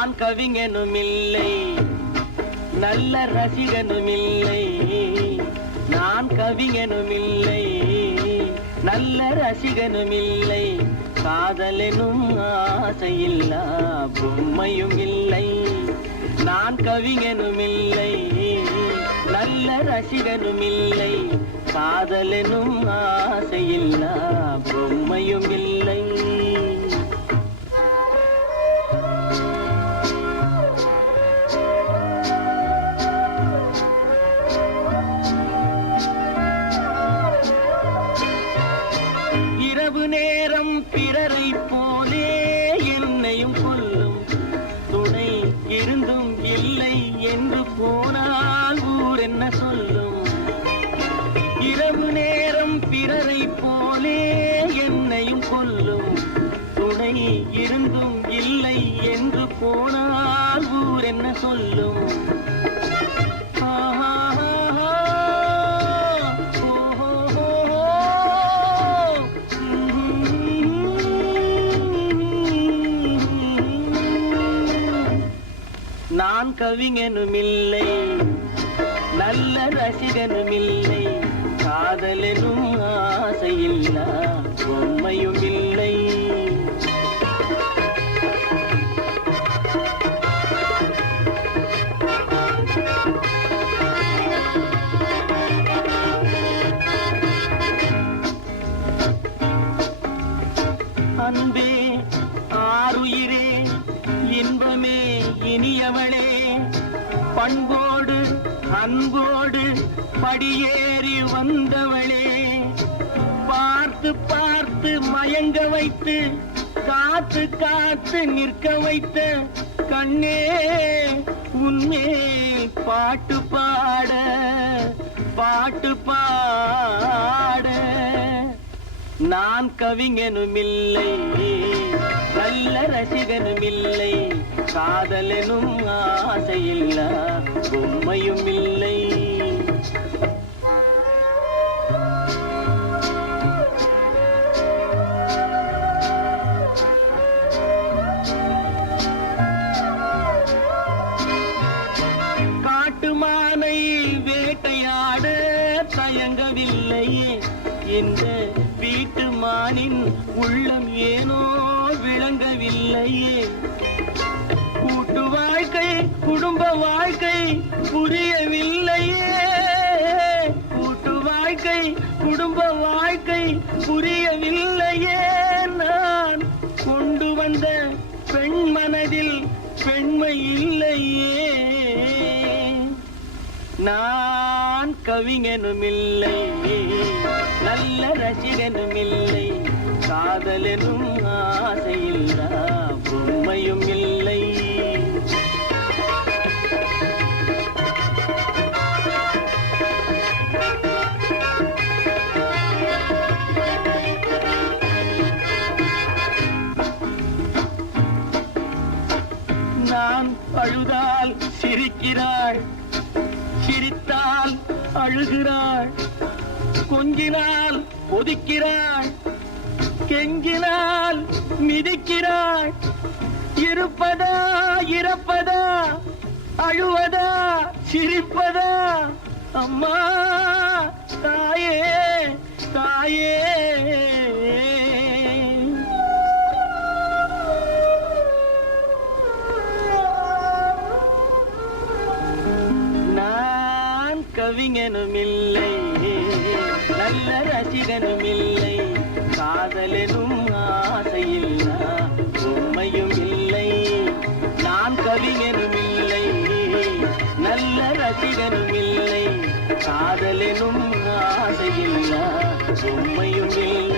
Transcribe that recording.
நான் கவிஞனும் இல்லை நல்ல ரசிகனும் இல்லை நான் கவிஞனும் இல்லை நல்ல ரசிகனும் இல்லை காதலெனும் ஆசையில்லா பொம்மையும் இல்லை நான் கவிஞனும் இல்லை நல்ல ரசிகனும் இல்லை காதலெனும் ஆசையில்லா பொம்மையும் இல்லை போனால் ஊர் என்ன சொல்லும்? நான் கவிஞனும் இல்லை நல்ல ரசிகனும் இல்லை காதலெனும் ஆசையில்லா பொம்மையும் உயிரே இன்பமே இனியவளே. பண்போடு அன்போடு படியேறி வந்தவளே. பார்த்து பார்த்து மயங்க வைத்து காத்து காத்து நிற்க வைத்த கண்ணே உன்மே பாட்டு பாட பாட்டு பாட. நான் கவிஞனுமில்லை நல்ல ரசிகனுமில்லை காதலனும் காதலெனும் ஆசையில்லா பொம்மையும் இல்லை காட்டுமானை வேட்டையாட தயங்கவில்லையே இந்த வீட்டு மானின் உள்ளம் ஏனோ விளங்கவில்லையே. கூட்டு வாழ்க்கை குடும்ப வாழ்க்கை புரியவில்லையே. கூட்டு வாழ்க்கை குடும்ப வாழ்க்கை புரியவில்லையே. நான் கொண்டு வந்த பெண் மனதில் பெண்மை இல்லையே. நான் கவிஞனுமில்லை. நல்ல ரசிகனுமில்லை. காதலனும் ஆசையில்லா பொம்மையும் இல்லை நான் அழுதால் சிரிக்கிறாள். சிரித்தால் அழுகிறாள் கொஞ்சினால் ஒதுக்கிறாள் கெங்கினால் மிதிக்கிறாள். இருப்பதா இறப்பதா அழுவதா சிரிப்பதா? அம்மா தாயே. கவிஞனும் இல்லை நல்ல ரசிகனும் இல்லை காதலனும் ஆசையில்லா உண்மையும் இல்லை நான் கவிஞனும் இல்லை நல்ல ரசிகனும் இல்லை காதலனும் ஆசையில்லா உண்மையும் இல்லை